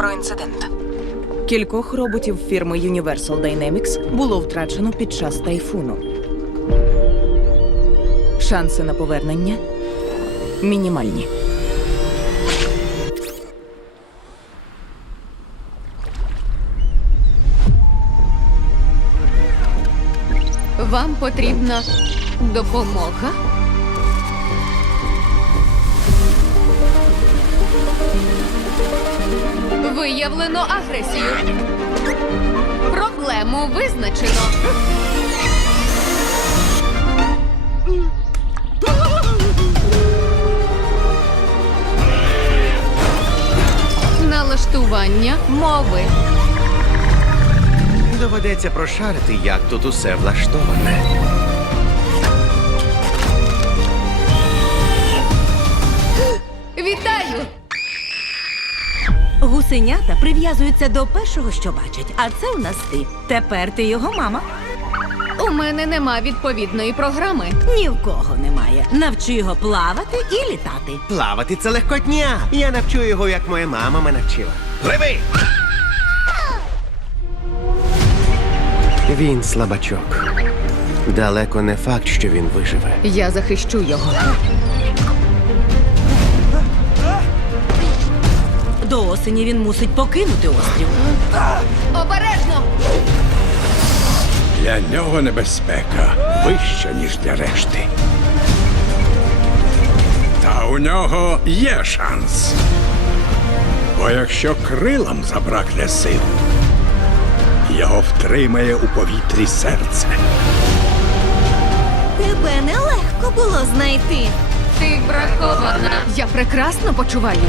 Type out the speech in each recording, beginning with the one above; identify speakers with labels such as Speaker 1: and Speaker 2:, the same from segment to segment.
Speaker 1: про інцидент.
Speaker 2: Кількох роботів фірми Universal Dynamics було втрачено під час тайфуну. Шанси на повернення мінімальні.
Speaker 3: Вам потрібна допомога? Виявлено агресію. Проблему визначено. Налаштування мови.
Speaker 4: Доведеться прошарити, як тут усе влаштоване.
Speaker 5: Гусенята прив'язуються до першого, що бачать, а це у нас ти. Тепер ти його мама.
Speaker 3: У мене нема відповідної програми.
Speaker 5: Ні в кого немає. Навчи його плавати і літати.
Speaker 4: Плавати це легкотня. Я навчу його, як моя мама мене вчила. Пливи! Він слабачок. Далеко не факт, що він виживе.
Speaker 3: Я захищу його.
Speaker 5: До осені він мусить покинути острів.
Speaker 3: Обережно!
Speaker 6: Для нього небезпека вища, ніж для решти. Та у нього є шанс. Бо якщо крилам забракне сил, його втримає у повітрі серце.
Speaker 5: Тебе нелегко було знайти.
Speaker 3: Ти бракована. Я прекрасно почуваюсь.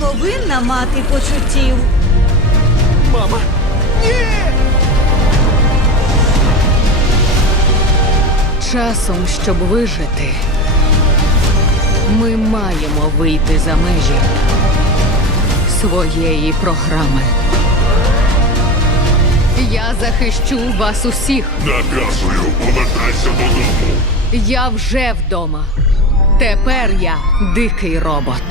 Speaker 5: Повинна мати почуттів. Мама.
Speaker 3: Часом, щоб вижити, ми маємо вийти за межі своєї програми. Я захищу вас усіх.
Speaker 7: Наказую, повертайся додому.
Speaker 3: Я вже вдома. Тепер я дикий робот.